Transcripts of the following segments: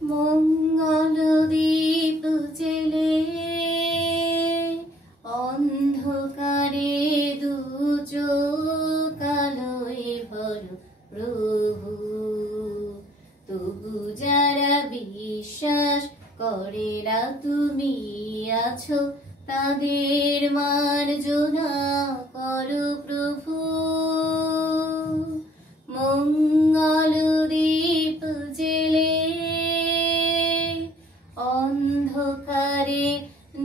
মঙ্গল দীপ জেলে অন্ধকারে দু চোখ আলোয় ভরো প্রভু। তবু যারা বিশ্বাস করে না তুমি আছো, তাদের মার্জনা করো প্রভু। মঙ্গল দীপ জেলে অন্ধকারে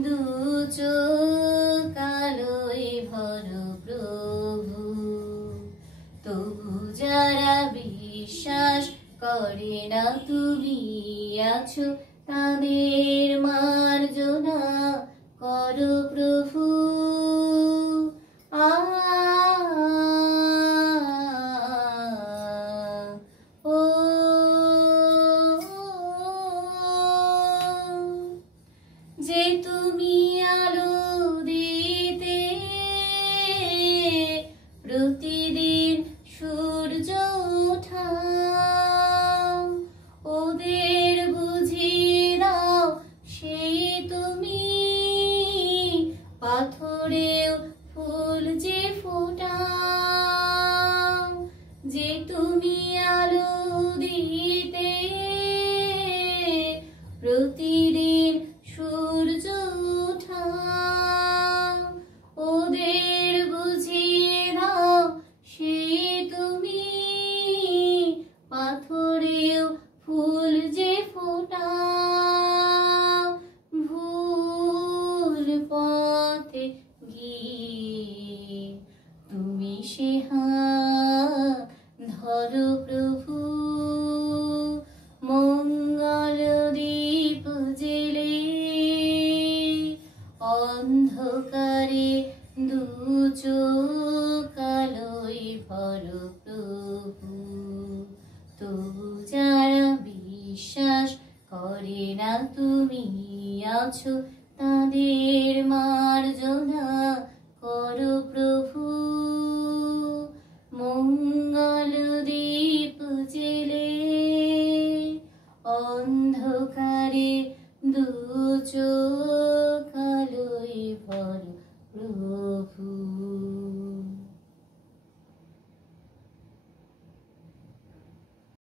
দু চোখ আলোয় ভরো প্রভু। তবু যারা বিশ্বাস করে না তুমি আছো, তাদের মার্জনা করো প্রভু। ও যে তুমি আলো দিতে প্রতিদিন সূর্য ওঠা, ওদের বুঝিয়ে দাও সেই তুমি পাথরেও ফুল যে ফোটাও। যে তুমি আলো দিতে প্রতিদিন সূর্য ওঠা, ওদের বুঝিয়ে দাও সেই তুমি পাথরেও ফুল যে ফোটাও। ভুল পথে গিয়ে তুমি সে হাত ধরো প্রভু। মঙ্গল দীপ জেলে অন্ধকারে দু চোখ আলোয় ভরো প্রভু। তবু যারা বিশ্বাস করে না তুমি আছো, তাদের মার্জনা